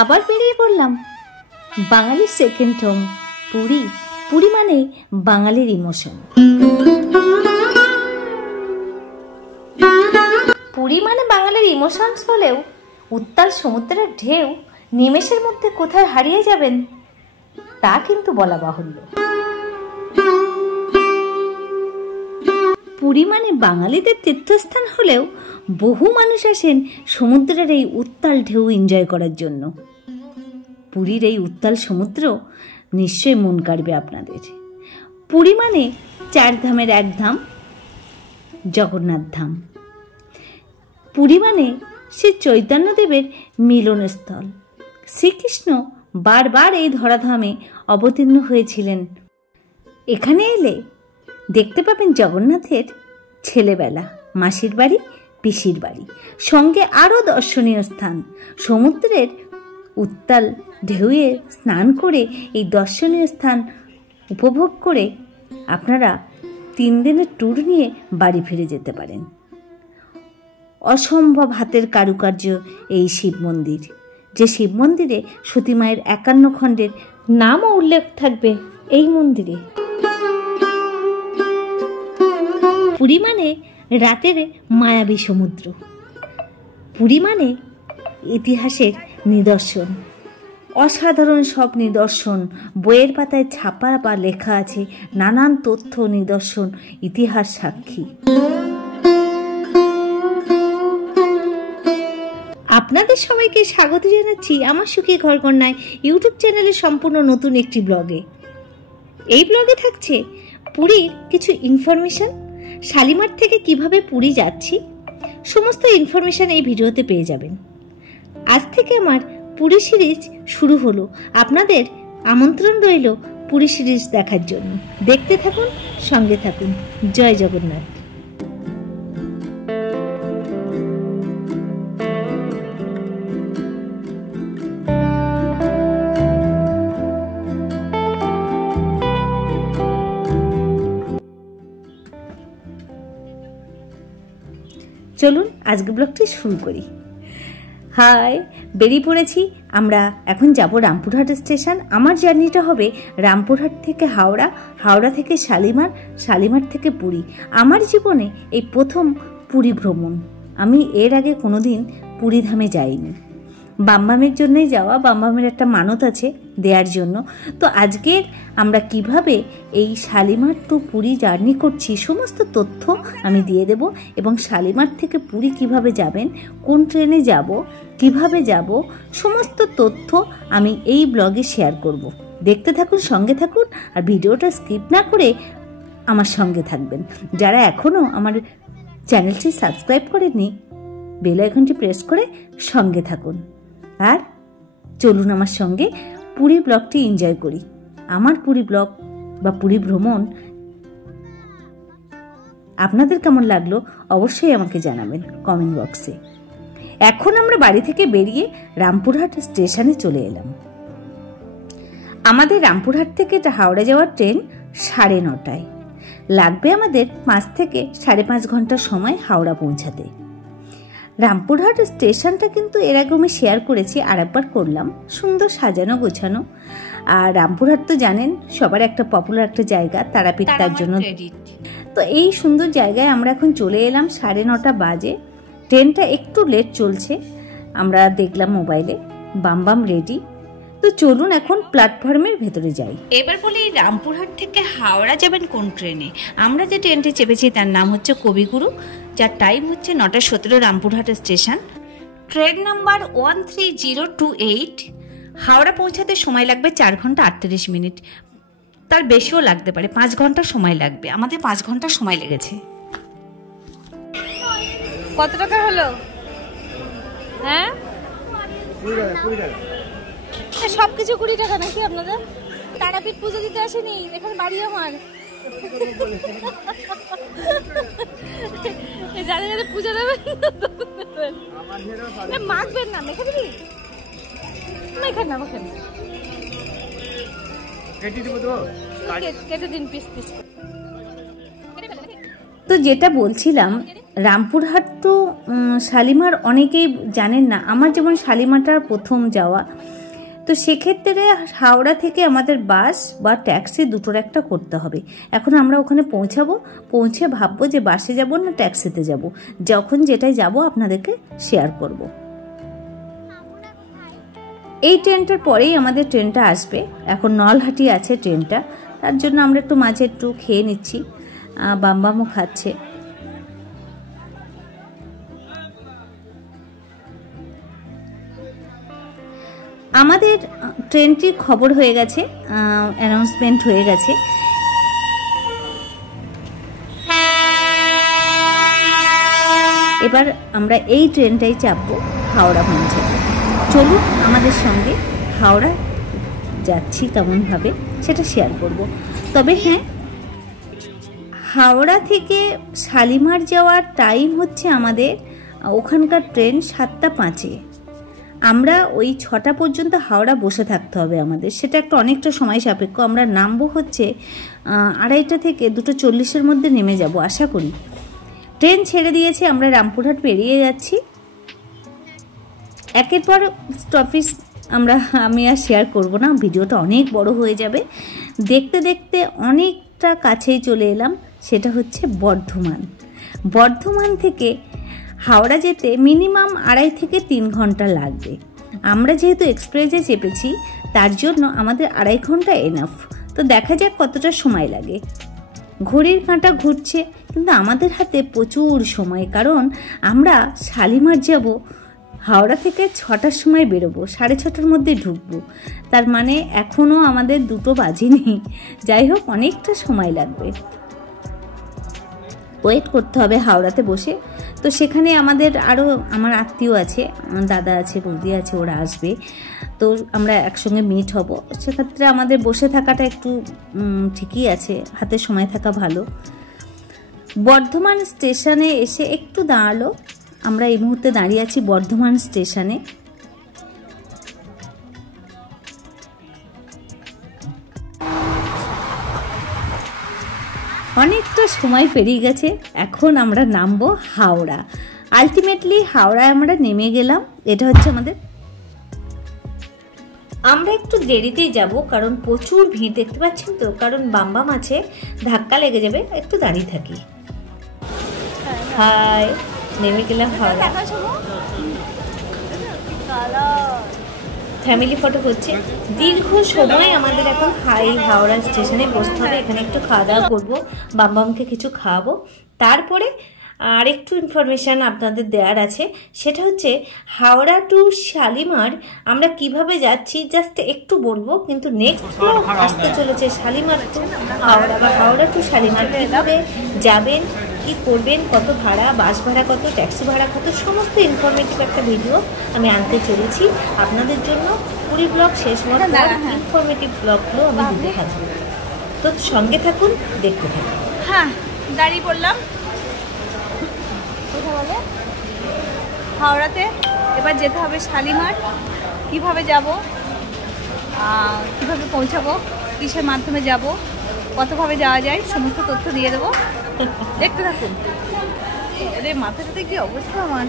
আবার বেরিয়ে পড়লাম বাঙালির সেকেন্ড হোম পুরী। পুরী মানে বাঙালির ইমোশন। পুরী মানে বাঙালির ইমোশনস হলেও উত্তাল সমুদ্রের ঢেউ নিমেষের মধ্যে কোথায় হারিয়ে যাবেন তা কিন্তু বলা বাহুল্য। পুরী মানে বাঙালিদের তীর্থস্থান হলেও বহু মানুষ আসেন সমুদ্রের এই উত্তাল ঢেউ এনজয় করার জন্য। পুরীর এই উত্তাল সমুদ্র নিশ্চয়ই মন কাড়বে আপনাদের। পুরী মানে 4 ধামের এক ধাম, জগন্নাথ ধাম। পুরী মানে শ্রী চৈতন্যদেবের মিলনস্থল। শ্রীকৃষ্ণ বারবার এই ধরাধামে অবতীর্ণ হয়েছিলেন। এখানে এলে দেখতে পাবেন জগন্নাথের ছেলেবেলা, মাসির বাড়ি, পিসির বাড়ি, সঙ্গে আরও দর্শনীয় স্থান। সমুদ্রের উত্তাল ঢেউয়ে স্নান করে এই দর্শনীয় স্থান উপভোগ করে আপনারা 3 দিনের ট্যুর নিয়ে বাড়ি ফিরে যেতে পারেন। অসম্ভব হাতের কারুকার্য এই শিব মন্দির, যে শিব মন্দিরে সতী মায়ের 51 খণ্ডের নামও উল্লেখ থাকবে এই মন্দিরে। পুরী মানে রাতের মায়াবী সমুদ্র। পুরী মানে ইতিহাসের নিদর্শন, অসাধারণ সব নিদর্শন। বইয়ের পাতায় ছাপা বা লেখা আছে নানান তথ্য, নিদর্শন, ইতিহাস সাক্ষী। আপনাদের সবাইকে স্বাগত জানাচ্ছি আমার সুখী ঘরকন্যায় ইউটিউব চ্যানেলের সম্পূর্ণ নতুন একটি ব্লগে। এই ব্লগে থাকছে পুরীর কিছু ইনফরমেশন, শালিমার থেকে কিভাবে পুরী যাচ্ছি সমস্ত ইনফরমেশন এই ভিডিওতে পেয়ে যাবেন। আজ থেকে আমার পুরী সিরিজ শুরু হলো। আপনাদের আমন্ত্রণ রইল পুরী সিরিজ দেখার জন্য। দেখতে থাকুন, সঙ্গে থাকুন। জয় জগন্নাথ। চলুন আজকে ব্লগটি শুরু করি। হাই, বেরিয়ে পড়েছি। আমরা এখন যাব রামপুরহাট স্টেশন। আমার জার্নিটা হবে রামপুরহাট থেকে হাওড়া, হাওড়া থেকে শালিমার, শালিমার থেকে পুরী। আমার জীবনে এই প্রথম পুরী ভ্রমণ। আমি এর আগে কোনোদিন পুরী ধামে যাইনি। বামবামের জন্যই যাওয়া, বামবামের একটা মানত আছে দেওয়ার জন্য। তো আজকের আমরা কিভাবে এই শালিমার টু পুরী জার্নি করছি সমস্ত তথ্য আমি দিয়ে দেব, এবং শালিমার থেকে পুরী কিভাবে যাবেন, কোন ট্রেনে যাব, কিভাবে যাব, সমস্ত তথ্য আমি এই ব্লগে শেয়ার করব। দেখতে থাকুন, সঙ্গে থাকুন, আর ভিডিওটা স্কিপ না করে আমার সঙ্গে থাকবেন। যারা এখনও আমার চ্যানেলটি সাবস্ক্রাইব করেননি, বেল আইকনটি প্রেস করে সঙ্গে থাকুন। আর চলুন আমার সঙ্গে পুরী ব্লগটি এনজয় করি। আমার পুরী ব্লগ বা পুরী ভ্রমণ আপনাদের কেমন লাগলো অবশ্যই আমাকে জানাবেন কমেন্ট বক্সে। এখন আমরা বাড়ি থেকে বেরিয়ে রামপুরহাট স্টেশনে চলে এলাম। আমাদের রামপুরহাট থেকে হাওড়া যাওয়ার ট্রেন 9:30টায়। লাগবে আমাদের 5 থেকে 5.5 ঘন্টা সময় হাওড়া পৌঁছাতে। রামপুরহাট স্টেশনটা কিন্তু এর আগে আমি শেয়ার করেছি, আর একবার করলাম। সুন্দর সাজানো গোছানো। আর রামপুরহাট তো জানেন সবার একটা পপুলার একটা জায়গা, তারাপীঠ তার জন্য। তো এই সুন্দর জায়গায় আমরা এখন চলে এলাম। 9:30 বাজে। ট্রেনটা একটু লেট চলছে, আমরা দেখলাম মোবাইলে। বামবাম রেডি। তো চলুন এখন প্ল্যাটফর্মের ভেতরে যাই। এবার বলি রামপুরহাট থেকে হাওড়া যাবেন কোন ট্রেনে। আমরা যে ট্রেনটি চেপেছি তার নাম হচ্ছে কবিগুরু, যার টাইম হচ্ছে 9:17 Rampurhat station. Train number 13028। Howrah পৌঁছাতে সময় লাগবে 4 ঘন্টা 38 মিনিট। তার বেশিও লাগতে পারে, 5 ঘন্টা সময় লাগবে। আমাদের 5 ঘন্টা সময় লেগেছে। কত টাকা হলো? হ্যাঁ, সবকিছু 20 টাকা নাকি আপনাদের? তারাপীঠ পুজো দিতে আসেনি, এখানে বাড়ি আমার। যারা যারা পুজো দেবেন মাখবেন না, মেখে দিবি, মেখেন না, মেখেন কেটে দিন পিস পিস। তো যেটা বলছিলাম, রামপুরহাট টু শালিমার অনেকেই জানেন না, আমার যেমন শালিমারটার প্রথম যাওয়া, তো সেক্ষেত্রে হাওড়া থেকে আমাদের বাস বা ট্যাক্সি দুটোর একটা করতে হবে। এখন আমরা ওখানে পৌঁছাবো, পৌঁছে ভাববো যে বাসে যাব না ট্যাক্সিতে যাব। যখন যেটাই যাব আপনাদেরকে শেয়ার করব। এই ট্রেনটার পরেই আমাদের ট্রেনটা আসবে। এখন নলহাটি আছে ট্রেনটা, তার জন্য আমরা একটু মাঝে একটু খেয়ে নিচ্ছি, বামবামও খাচ্ছে। আমাদের ট্রেনটির খবর হয়ে গেছে, অ্যানাউন্সমেন্ট হয়ে গেছে। এবার আমরা এই ট্রেনটাই চাপবো হাওড়া পৌঁছাবো। চলুন আমাদের সঙ্গে হাওড়া যাচ্ছি কেমনভাবে সেটা শেয়ার করব। তবে হ্যাঁ, হাওড়া থেকে শালিমার যাওয়ার টাইম হচ্ছে আমাদের ওখানকার ট্রেন 7টা 5-এ। আমরা ওই 6টা পর্যন্ত হাওড়া বসে থাকতে হবে আমাদের, সেটা একটা অনেকটা সময় সাপেক্ষ। আমরা নামবো হচ্ছে 2:30 থেকে 2:40-এর মধ্যে নেমে যাব আশা করি। ট্রেন ছেড়ে দিয়েছে, আমরা রামপুরহাট পেরিয়ে যাচ্ছি। একের পর স্টপেজ আমি আর শেয়ার করব না, ভিডিওটা অনেক বড় হয়ে যাবে। দেখতে দেখতে অনেকটা কাছেই চলে এলাম, সেটা হচ্ছে বর্ধমান। বর্ধমান থেকে হাওড়া যেতে মিনিমাম 2.5 থেকে 3 ঘন্টা লাগবে। আমরা যেহেতু এক্সপ্রেসে চেপেছি তার জন্য আমাদের 2.5 ঘন্টা এনাফ। তো দেখা যাক কতটা সময় লাগে। ঘড়ির কাঁটা ঘুরছে, কিন্তু আমাদের হাতে প্রচুর সময়, কারণ আমরা শালিমার যাব হাওড়া থেকে 6টার সময় বেরোবো, 6:30টার মধ্যে ঢুকবো। তার মানে এখনও আমাদের 2টো বাজেনি। যাই হোক, অনেকটা সময় লাগবে, ওয়েট করতে হবে হাওড়াতে বসে। তো সেখানে আমাদের আরও আমার আত্মীয় আছে, দাদা আছে, বৌদি আছে, ওরা আসবে। তো আমরা একসঙ্গে মিট হব। সেক্ষেত্রে আমাদের বসে থাকাটা একটু ঠিকই আছে, হাতে সময় থাকা ভালো। বর্ধমান স্টেশনে এসে একটু দাঁড়ালো। আমরা এই মুহূর্তে দাঁড়িয়ে আছি বর্ধমান স্টেশনে। অনেকটা সময় পেরিয়ে গেছে, এখন আমরা নামবো হাওড়া। আলটিমেটলি হাওড়ায় আমরা নেমে গেলাম। এটা হচ্ছে আমাদের, আমরা একটু দেরিতেই যাব কারণ প্রচুর ভিড়, দেখতে পাচ্ছেন তো, কারণ বামবাম আছে, ধাক্কা লেগে যাবে। একটু দাঁড়িয়ে থাকি। হাই, নেমে গেলাম হাওড়া। ফ্যামিলি ফটো হচ্ছে। দীর্ঘ সময় আমাদের এখন হাওড়া স্টেশনে বসতে হবে। এখানে একটু খাওয়া দাওয়া করবো, বামবামকে কিছু খাওয়াবো। তারপরে আরেকটু ইনফরমেশান আপনাদের দেওয়ার আছে, সেটা হচ্ছে হাওড়া টু শালিমার আমরা কিভাবে যাচ্ছি জাস্ট একটু বলবো, কিন্তু নেক্সট ব্লগ আসতে চলেছে শালিমার টু হাওড়া বা হাওড়া টু শালিমার। কীভাবে যাবেন, কি করবেন, কত ভাড়া, বাস ভাড়া কত, ট্যাক্সি ভাড়া কত, সমস্ত ইনফরমেটিভ একটা ভিডিও আমি আনতে চলেছি আপনাদের জন্য। পুরী ব্লগ শেষ হওয়ার পর ইনফরমেটিভ ব্লগগুলো আমি দিতে থাকবো। তো সঙ্গে থাকুন, দেখতে থাকুন। হ্যাঁ, দাঁড়িয়ে পড়লাম কথা বলে হাওড়াতে। এবার যেতে হবে শালিমার। কিভাবে যাব, কিভাবে পৌঁছাবো, কিসের মাধ্যমে যাব, কতভাবে যাওয়া যায়, সমস্ত তথ্য দিয়ে দেবো। দেখতে থাকুন। এদের মাথাটাতে কি অবস্থা আমার।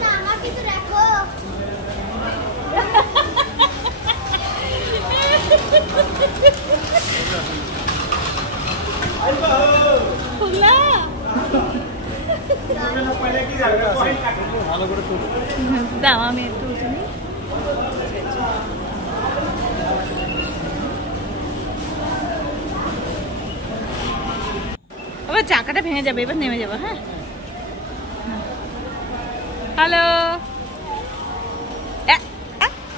দাও, আমি একটু উঠে নিই। আবার চাকাটা ভেঙে যাবে, এবার নেমে যাবো। হ্যাঁ, হ্যালো,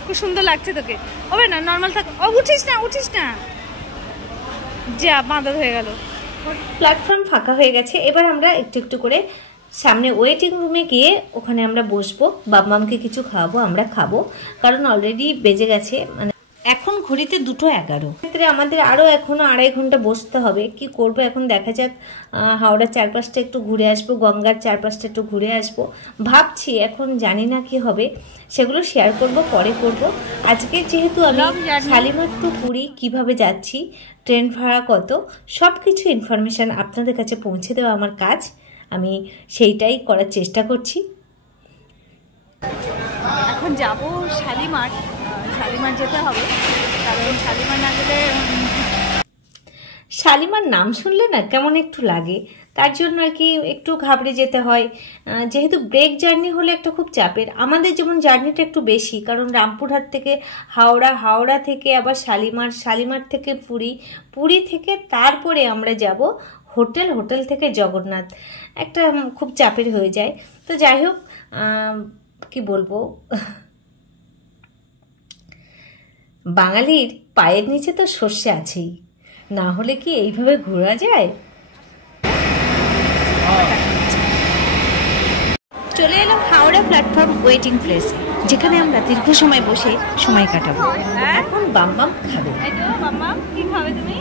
খুব সুন্দর লাগছে তোকে। হবে না, নর্মাল থাক। ও উঠিস না, উঠিস না, যা বাঁধা হয়ে গেল। প্ল্যাটফর্ম ফাঁকা হয়ে গেছে। এবার আমরা একটু একটু করে সামনে ওয়েটিং রুমে গিয়ে ওখানে আমরা বসবো, বাবমামকে কিছু খাওয়াবো, আমরা খাবো, কারণ অলরেডি বেজে গেছে, মানে এখন ঘড়িতে 2:11। ক্ষেত্রে আমাদের আরও এখনও 2.5 ঘন্টা বসতে হবে। কি করব এখন দেখা যাক। হাওড়ার চারপাশটা একটু ঘুরে আসবো, গঙ্গার চারপাশটা একটু ঘুরে আসবো ভাবছি। এখন জানি না কি হবে, সেগুলো শেয়ার করব, পরে করব। আজকে যেহেতু আমি শালিমার টু পুরী কীভাবে যাচ্ছি, ট্রেন ভাড়া কত, সব কিছু ইনফরমেশান আপনাদের কাছে পৌঁছে দেওয়া আমার কাজ। আমি সেইটাই করার চেষ্টা করছি। এখন যাব শালিমার, শালিমার যেতে হবে, কারণ শালিমার না গেলে শালিমার নাম শুনলে না কেমন একটু লাগে, তার জন্য আর কি একটু ঘাবড়ে যেতে হয়। যেহেতু ব্রেক জার্নি হলে একটা খুব চাপের, আমাদের যেমন জার্নিটা একটু বেশি, কারণ রামপুরহাট থেকে হাওড়া, হাওড়া থেকে আবার শালিমার, শালিমার থেকে পুরী, পুরী থেকে তারপরে আমরা যাব হোটেল, হোটেল থেকে জগন্নাথ, একটা খুব চাপের হয়ে যায়। তো যাই হোক, কি বলবো, বাঙালির পায়ের নিচে তো সর্ষে আছেই, না হলে কি এইভাবে ঘোরা যায়? চলে এলাম হাওড়া প্ল্যাটফর্ম ওয়েটিং প্লেসে, যেখানে আমরা দীর্ঘ সময় বসে সময় কাটাবো। এখন বাম্বাম খাবে। বাম্বাম কি খাবে তুমি?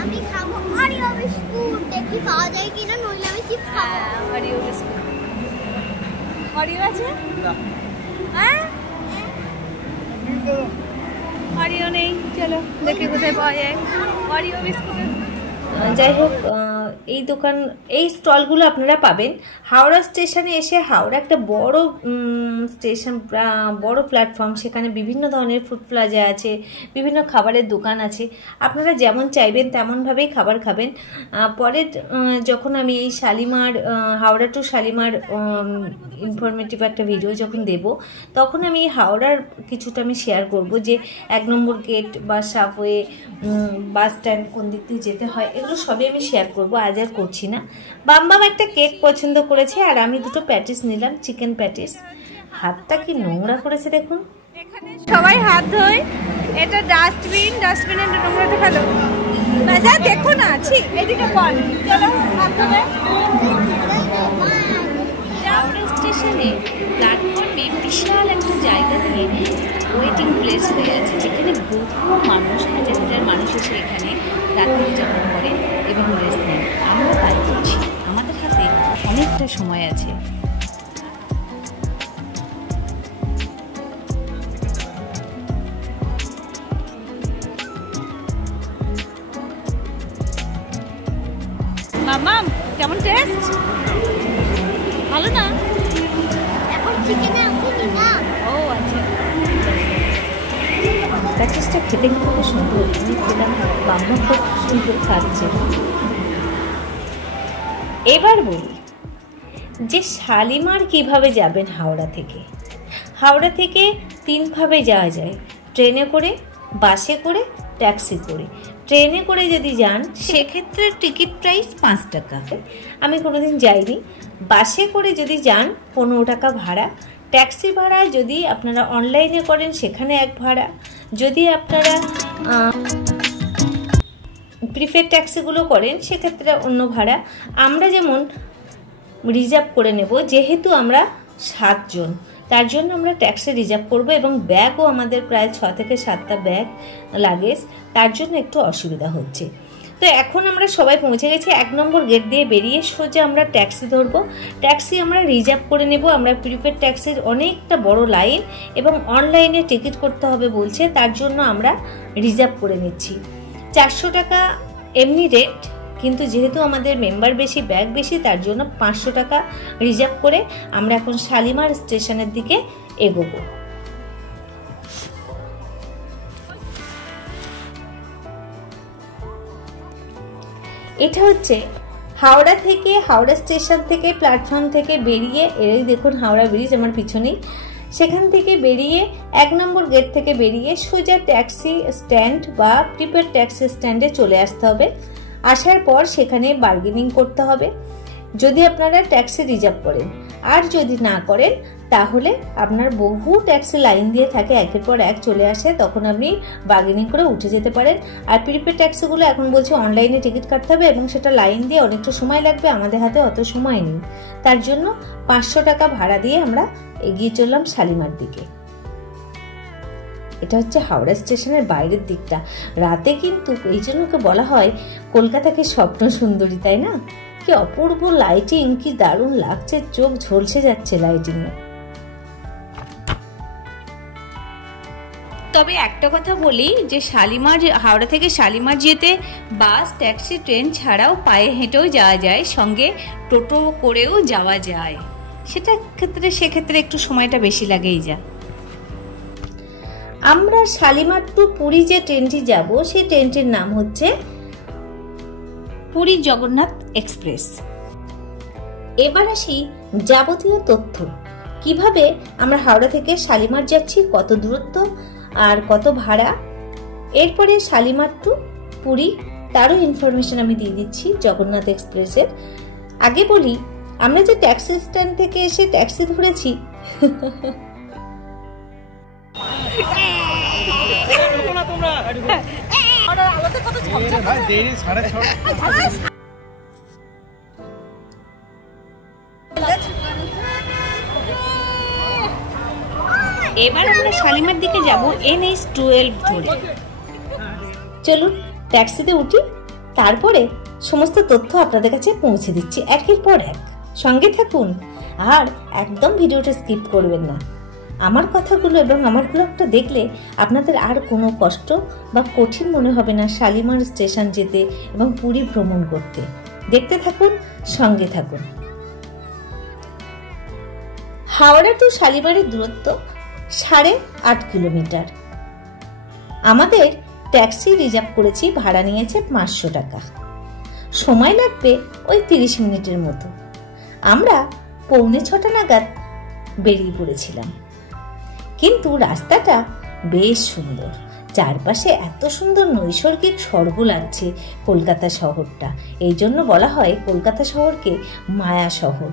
আমি খাবো অরিও বিস্কুট, দেখি পাওয়া যায় কিনা, নইলে আমি চিপস খাবো। অরিও বিস্কুট, অরিও আছে? হ্যাঁ, অরিও নেই, চলো দেখি কোথায় পাওয়া যায় অরিও বিস্কুট। যাই হোক, এই দোকান, এই স্টলগুলো আপনারা পাবেন হাওড়া স্টেশনে এসে। হাওড়া একটা বড় স্টেশন, বড় প্ল্যাটফর্ম, সেখানে বিভিন্ন ধরনের ফুড প্লাজা আছে, বিভিন্ন খাবারের দোকান আছে, আপনারা যেমন চাইবেন তেমনভাবেই খাবার খাবেন। পরে যখন আমি এই শালিমার, হাওড়া টু শালিমার ইনফরমেটিভ একটা ভিডিও যখন দেব, তখন আমি হাওড়ার কিছুটা আমি শেয়ার করব, যে 1 নম্বর গেট বা সাবওয়ে, বাস স্ট্যান্ড কোন দিক দিয়ে যেতে হয়, এগুলো সবই আমি শেয়ার করব, আজ আর করছি না। বাম্বাম একটা কেক পছন্দ করেছে, আর আমি দুটো প্যাটিস নিলাম, চিকেন প্যাটিস। হাতটা কি নোংরা করেছে দেখুন। এখানে সবাই হাত ধোয়, এটা ডাস্টবিন, ডাস্টবিনে নোংরাটা ফেলো, বাজা দেখো না, ছি এদিকে বল, চলো হাত ধোবে। হাওড়া স্টেশনে প্ল্যাটফর্মে বিশাল একটা জায়গা দিয়ে ওয়েটিং প্লেস হয়ে আছে, যেখানে বহু মানুষ, হাজার হাজার মানুষ এসে এখানে রাত্রি যাপন করে এবং রেস্ট নেন। আমরা তাই করছি, আমাদের হাতে অনেকটা সময় আছে। মামাম কেমন টেস্ট? ভালো না? এখন চিকেন আসেনি না। ও আচ্ছা, প্যাটিসটা খেতে খুব সুন্দর, আমি খেলাম, বাম্বাম খুব সুন্দর খাচ্ছে। এবার বলি যে শালিমার কিভাবে যাবেন হাওড়া থেকে। হাওড়া থেকে 3 ভাবে যাওয়া যায়, ট্রেনে করে, বাসে করে, ট্যাক্সি করে। ট্রেনে করে যদি যান সেক্ষেত্রে টিকিট প্রাইস 5 টাকা, আমি কোনোদিন যাইনি। বাসে করে যদি যান 15 টাকা ভাড়া। ট্যাক্সি ভাড়া যদি আপনারা অনলাইনে করেন সেখানে 1 ভাড়া, যদি আপনারা প্রিফেড ট্যাক্সিগুলো করেন সেক্ষেত্রে অন্য ভাড়া। আমরা যেমন রিজার্ভ করে নেব, যেহেতু আমরা 7 জন, তার জন্য আমরা ট্যাক্সি রিজার্ভ করব, এবং ব্যাগও আমাদের প্রায় 6 থেকে 7টা ব্যাগ লাগেজ, তার জন্য একটু অসুবিধা হচ্ছে। তো এখন আমরা সবাই পৌঁছে গেছি। 1 নম্বর গেট দিয়ে বেরিয়ে সোজা আমরা ট্যাক্সি ধরবো। ট্যাক্সি আমরা রিজার্ভ করে নেব। আমরা প্রিপেড ট্যাক্সির অনেকটা বড় লাইন, এবং অনলাইনে টিকিট করতে হবে বলছে, তার জন্য আমরা রিজার্ভ করে নিচ্ছি। 400 টাকা এমনি রেট, কিন্তু যেহেতু আমাদের মেম্বার বেশি, ব্যাগ বেশি, তার জন্য 500 টাকা রিজার্ভ করে আমরা এখন শালিমার স্টেশনের দিকে এগোবো। এটা হচ্ছে হাওড়া থেকে, হাওড়া স্টেশন থেকে, প্ল্যাটফর্ম থেকে বেরিয়ে, এই দেখুন হাওড়া ব্রিজ আমার পিছনেই, সেখান থেকে বেরিয়ে 1 নম্বর গেট থেকে বেরিয়ে সোজা ট্যাক্সি স্ট্যান্ড বা প্রিপেড ট্যাক্সি স্ট্যান্ডে চলে আসতে হবে। আসার পর সেখানে বার্গেনিং করতে হবে, যদি আপনারা ট্যাক্সি রিজার্ভ করেন। আর যদি না করেন তাহলে আপনার বহু ট্যাক্সি লাইন দিয়ে থাকে, একের পর এক চলে আসে, তখন আপনি বার্গেনিং করে উঠে যেতে পারেন। আর প্রিপেড ট্যাক্সিগুলো এখন বলছে অনলাইনে টিকিট কাটতে হবে, এবং সেটা লাইন দিয়ে অনেকটা সময় লাগবে, আমাদের হাতে অত সময় নেই, তার জন্য 500 টাকা ভাড়া দিয়ে আমরা এগিয়ে চললাম শালিমার দিকে। এটা হচ্ছে হাওড়া স্টেশনের বাইরের দিকটা। রাতে কিন্তু এই জন্য বলা হয় কলকাতাকে স্বপ্ন সুন্দরী, তাই না? কি অপূর্ব লাইটিং, কি দারুণ লাগছে, চোখ ঝলসে যাচ্ছে লাইটিং এ। তবে একটা কথা বলি যে শালিমার, হাওড়া থেকে শালিমার যেতে বাস, ট্যাক্সি, ট্রেন ছাড়াও পায়ে হেঁটেও যাওয়া যায়, সঙ্গে টোটো করেও যাওয়া যায়। সেক্ষেত্রে একটু সময়টা বেশি লাগেই যা। আমরা শালিমার টু পুরী যে ট্রেনটি যাব, সেই ট্রেনটির নাম হচ্ছে পুরী জগন্নাথ এক্সপ্রেস। এবার আসি যাবতীয় তথ্য, কিভাবে আমরা হাওড়া থেকে শালিমার যাচ্ছি, কত দূরত্ব আর কত ভাড়া। এরপরে শালিমার টু পুরী তারও ইনফরমেশন আমি দিয়ে দিচ্ছি জগন্নাথ এক্সপ্রেসের। আগে বলি, আমরা যে ট্যাক্সি স্ট্যান্ড থেকে এসে ট্যাক্সি ধরেছি, এবার আমরা শালিমার দিকে যাব NH-12 ধরে। চলুন ট্যাক্সিতে উঠি, তারপরে সমস্ত তথ্য আপনাদের কাছে পৌঁছে দিচ্ছি একের পর এক। সঙ্গে থাকুন আর একদম ভিডিওটা স্কিপ করবেন না। আমার কথাগুলো এবং আমার ব্লগটা দেখলে আপনাদের আর কোনো কষ্ট বা কঠিন মনে হবে না শালিমার স্টেশন যেতে এবং পুরী ভ্রমণ করতে। দেখতে থাকুন, সঙ্গে থাকুন। হাওড়া টু শালিমারের দূরত্ব 8.5 কিলোমিটার। আমাদের ট্যাক্সি রিজার্ভ করেছি, ভাড়া নিয়েছে 500 টাকা। সময় লাগবে ওই 30 মিনিটের মতো। আমরা 6:45 নাগাদ বেরিয়ে পড়েছিলাম, কিন্তু রাস্তাটা বেশ সুন্দর। চারপাশে এত সুন্দর নৈসর্গিক স্বর্গ লাগছে কলকাতা শহরটা। এই জন্য বলা হয় কলকাতা শহরকে মায়া শহর।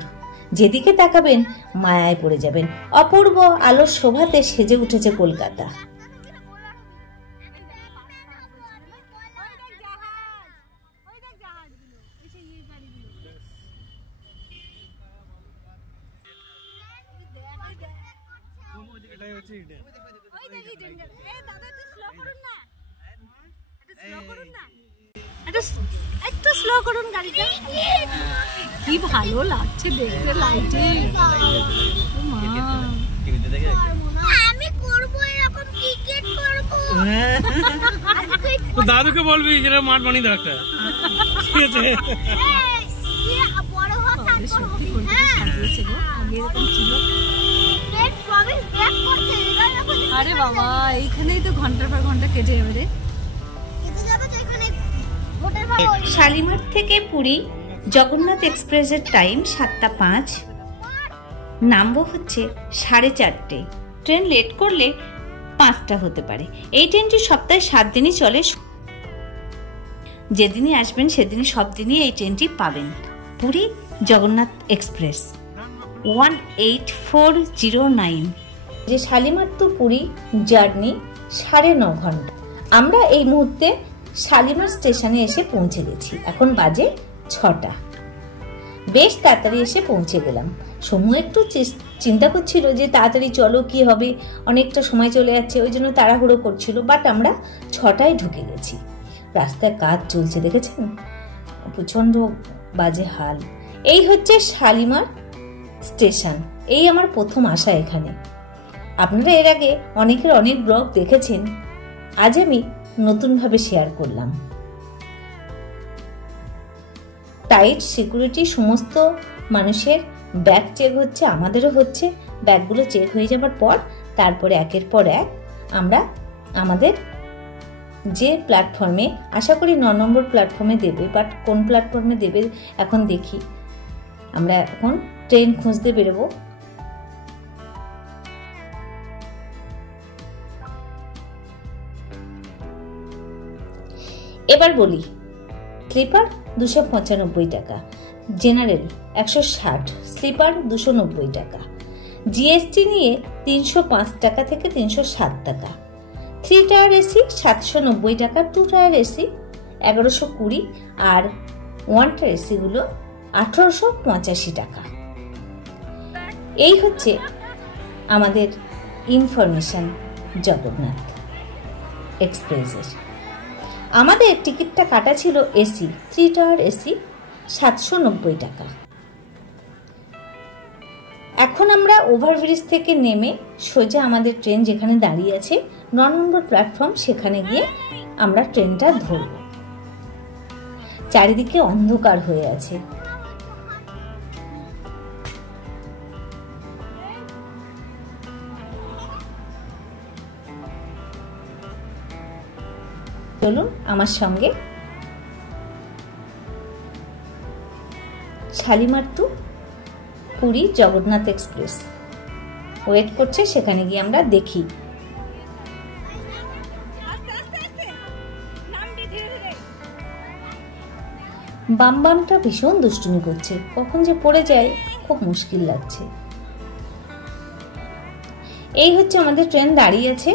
যেদিকে তাকাবেন মায়ায় পড়ে যাবেন। অপূর্ব আলোর শোভাতে সেজে উঠেছে কলকাতা। একটু স্লো করুন গাড়িটা। কি ভালো লাগছে দেখতে লাইটে। আমি করব এরকম টিকেট করব। তো দাদুকে বলবি যেটা মাঠ বানিয়ে দাও একটা। ঠিক আছে, বড় হোক আর সত্যি সাজিয়েছে গো। আগে এরকম ছিল। ডেট প্রমিস ব্যাক করছে। আরে বাবা, এইখানেই তো ঘন্টার পর ঘন্টা কেটে যাবে রে। কেটে যাবে তো এখানে মোটর ভাড়া। শালিমার থেকে পুরী জগন্নাথ এক্সপ্রেসের টাইম 7:05। নামবো হচ্ছে 4:30। ট্রেন লেট করলে 5টা হতে পারে। এই ট্রেনটি সপ্তাহে 7 দিনই চলে। যেদিনই আসবেন সেদিনই সব দিনই এই ট্রেনটি পাবেন। পুরী জগন্নাথ এক্সপ্রেস 18409। যে শালিমার টু পুরী জার্নি 9.5 ঘন্টা। আমরা এই মুহূর্তে শালিমার স্টেশনে এসে পৌঁছে গেছি। এখন বাজে 6টা। বেশ তাড়াতাড়ি এসে পৌঁছে গেলাম। সমু একটু চিন্তা করছিল যে তাড়াতাড়ি চলো, কি হবে, অনেকটা সময় চলে যাচ্ছে, ওই জন্য তাড়াহুড়ো করছিল। বাট আমরা 6টায় ঢুকে গেছি। রাস্তায় কাজ চলছে, দেখেছেন, প্রচন্ড বাজে হাল। এই হচ্ছে শালিমার স্টেশন। এই আমার প্রথম আসা এখানে। আপনারা এর আগে অনেকের অনেক ব্লগ দেখেছেন, আজ আমি নতুনভাবে শেয়ার করলাম। টাইট সিকিউরিটি, সমস্ত মানুষের ব্যাগ চেক হচ্ছে, আমাদেরও হচ্ছে। ব্যাগগুলো চেক হয়ে যাবার পর তারপরে একের পর এক আমরা আমাদের যে প্ল্যাটফর্মে, আশা করি 9 নম্বর প্ল্যাটফর্মে দেবে, বাট কোন প্ল্যাটফর্মে দেবে এখন দেখি। আমরা এখন ট্রেন খুঁজতে বেরোবো। এবার বলি, স্লিপার 295 টাকা, জেনারেল 160, স্লিপার 290 টাকা, জিএসটি নিয়ে 305 টাকা থেকে 307 টাকা। 3 টায়ার এসি 790 টাকা, 2 টায়ার এসি 1120 আর 1 টায়ার এসিগুলো 1885 টাকা। এই হচ্ছে আমাদের ইনফরমেশন জগন্নাথ এক্সপ্রেসের। আমাদের টিকিটটা কাটা ছিল এসি, 3 টায়ার এসি 790 টাকা। এখন আমরা ওভারব্রিজ থেকে নেমে সোজা আমাদের ট্রেন যেখানে দাঁড়িয়ে আছে 9 নম্বর প্ল্যাটফর্ম, সেখানে গিয়ে আমরা ট্রেনটা ধরব। চারিদিকে অন্ধকার হয়ে আছে। চলুন আমার সঙ্গে। Shalimar to Puri Jagannath express wait করছে, সেখানে গিয়ে আমরা দেখি। বাম বামটা ভীষণ দুষ্টুমি করছে, কখন যে পড়ে যায় খুব মুশকিল লাগছে। এই হচ্ছে আমাদের ট্রেন দাঁড়িয়ে আছে।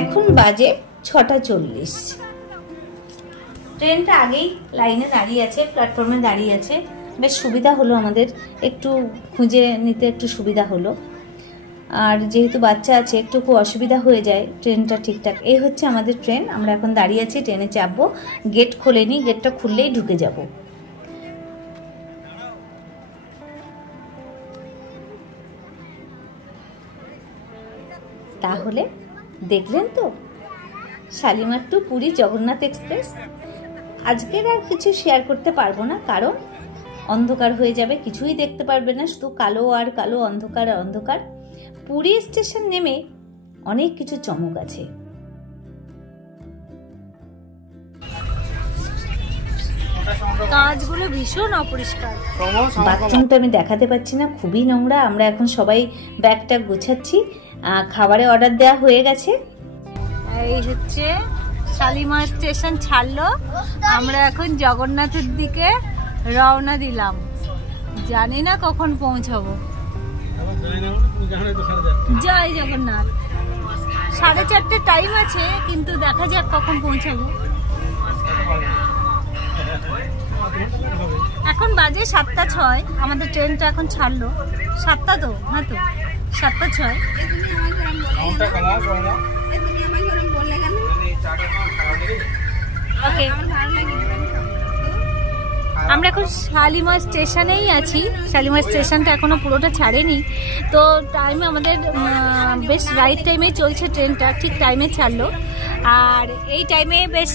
এখন বাজে 6:40। ট্রেনটা আগেই লাইনে দাঁড়িয়ে আছে, প্ল্যাটফর্মে দাঁড়িয়ে আছে। বেশ সুবিধা হলো, আমাদের একটু খুঁজে নিতে একটু সুবিধা হলো। আর যেহেতু বাচ্চা আছে একটু খুব অসুবিধা হয়ে যায় ট্রেনটা ঠিকঠাক। এই হচ্ছে আমাদের ট্রেন, আমরা এখন দাঁড়িয়ে আছি, ট্রেনে চাপবো। গেট খোলেনি, গেটটা খুললেই ঢুকে যাব। তাহলে দেখলেন তো শালিমার টু পুরী জগন্নাথ এক্সপ্রেস। আজকের আর কিছু শেয়ার করতে পারবো না, কারণ অন্ধকার হয়ে যাবে, কিছুই দেখতে পারবে না, শুধু কালো আর কালো, অন্ধকার আর অন্ধকার। পুরী স্টেশন নেমে অনেক কিছু চমক আছে। কাজগুলো ভীষণ অপরিষ্কার। বাথরুমটা আমি দেখাতে পাচ্ছি না, খুবই নোংরা। আমরা এখন সবাই ব্যাগটা গোছাচ্ছি। খাবারের অর্ডার দেওয়া হয়ে গেছে। এই হচ্ছে শালিমার স্টেশন ছাড়লো, আমরা এখন জগন্নাথের দিকে রওনা দিলাম। জানি না কখন পৌঁছাবো। জয় জগন্নাথ। 4:30 টাইম আছে, কিন্তু দেখা যাক কখন পৌঁছাবো। এখন বাজে 7:06। আমাদের ট্রেনটা এখন ছাড়লো 7টা তো, হ্যাঁ তো 7:06। আমরা এখন শালিমার স্টেশনেই আছি। শালিমার স্টেশনটা এখনো পুরোটা ছাড়েনি, তো টাইমে আমাদের বেশ রাইট টাইমে চলছে ট্রেনটা, ঠিক টাইমে ছাড়লো। আর এই টাইমে বেশ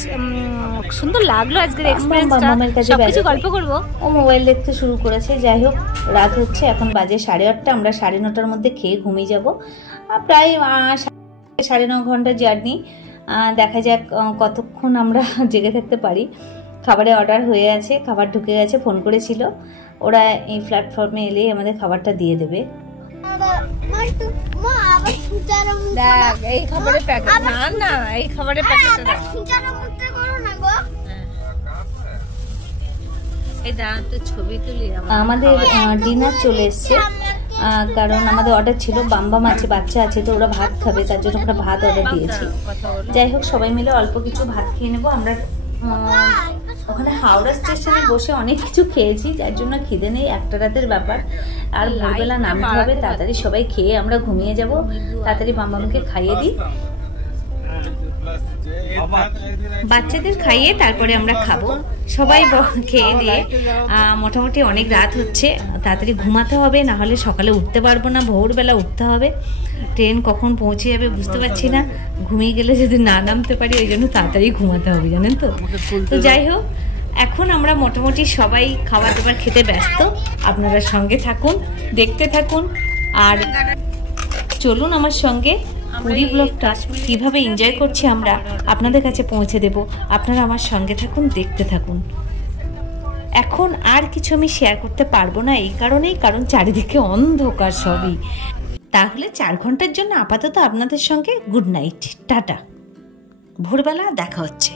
সুন্দর লাগলো আজকের এক্সপেরিয়েন্সটা। সবকিছু গল্প করবো। ও মোবাইল দেখতে শুরু করেছে। যাই হোক, রাত হচ্ছে, এখন বাজে 8:30। আমরা 9:30 মধ্যে খেয়ে ঘুমিয়ে যাব। প্রায় 9.5 ঘন্টা জার্নি। দেখা যাক কতক্ষণ আমরা জেগে থাকতে পারি। খাবারের অর্ডার হয়ে আছে, খাবার ঢুকে গেছে, ফোন করেছিল। ওরা এই প্ল্যাটফর্মে এলে আমাদের খাবারটা দিয়ে দেবে। এই খাবারের প্যাকেট না, এই খাবারের প্যাকেটটা এই দাঁড়াতে ছবি তুলি। আমাদের ডিনার চলে এসছে, কারণ আমাদের অর্ডার ছিল। বাম্বাম আছে, বাচ্চা আছে, তো ওরা ভাত খাবে, তার জন্য আমরা ভাত অর্ডার দিয়েছি। যাই হোক, সবাই মিলে অল্প কিছু ভাত খেয়ে নেবো। আমরা ওখানে হাওড়া স্টেশনে বসে অনেক কিছু খেয়েছি, যার জন্য খিদে নেই। একটা রাতের ব্যাপার, আর ভোরবেলা নামতে হবে। তাড়াতাড়ি সবাই খেয়ে আমরা ঘুমিয়ে যাব। তাড়াতাড়ি বাম্বামকে খাইয়ে দিই, বাচ্চাদের খাইয়ে তারপরে আমরা খাবো। সবাই খেয়ে দিয়ে মোটামুটি অনেক রাত হচ্ছে, তাড়াতাড়ি ঘুমাতে হবে, না হলে সকালে উঠতে পারবো না। ভোরবেলা উঠতে হবে, ট্রেন কখন পৌঁছে যাবে বুঝতে পারছি না। ঘুমিয়ে গেলে যদি না নামতে পারি, ওই জন্য তাড়াতাড়ি ঘুমাতে হবে, জানেন তো। তো যাই হোক, এখন আমরা মোটামুটি সবাই খাবার দাবার খেতে ব্যস্ত। আপনারা সঙ্গে থাকুন, দেখতে থাকুন, আর চলুন আমার সঙ্গে পুরী ব্লগটা কিভাবে এনজয় করছি আমরা আপনাদের কাছে পৌঁছে দেব। আপনারা আমার সঙ্গে থাকুন, দেখতে থাকুন। এখন আর কিছু আমি শেয়ার করতে পারবো না, এই কারণেই, কারণ চারিদিকে অন্ধকার সবই। তাহলে 4 ঘন্টার জন্য আপাতত আপনাদের সঙ্গে গুড নাইট, টাটা। ভোরবেলা দেখা হচ্ছে।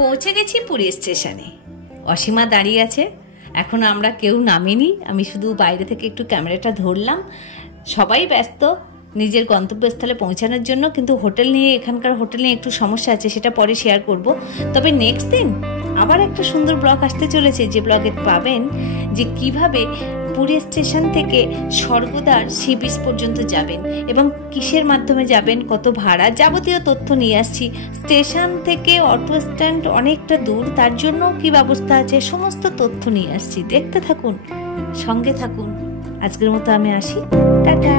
পৌঁছে গেছি পুরী স্টেশনে। অসীমা দাঁড়িয়ে আছে, এখন আমরা কেউ নামিনি। আমি শুধু বাইরে থেকে একটু ক্যামেরাটা ধরলাম। সবাই ব্যস্ত, নিজের গন্তব্যস্থলে পৌঁছানোর জন্য, কিন্তু এখানকার হোটেল নিয়ে একটু সমস্যা আছে, সেটা পরে শেয়ার করব। তবে নেক্সট দিন আবার একটা সুন্দর ব্লগ আসতে চলেছে, যে ব্লগে পাবেন যে কিভাবে পুরী স্টেশন থেকে স্বর্গদ্বার সি বিচ পর্যন্ত যাবেন এবং কিসের মাধ্যমে যাবেন, কত ভাড়া, যাবতীয় তথ্য নিয়ে আসছি। স্টেশন থেকে অটো স্ট্যান্ড অনেকটা দূর, তার জন্য কি ব্যবস্থা আছে, সমস্ত তথ্য নিয়ে আসছি। দেখতে থাকুন, সঙ্গে থাকুন। আজকের মতো আমি আসি, টাটা।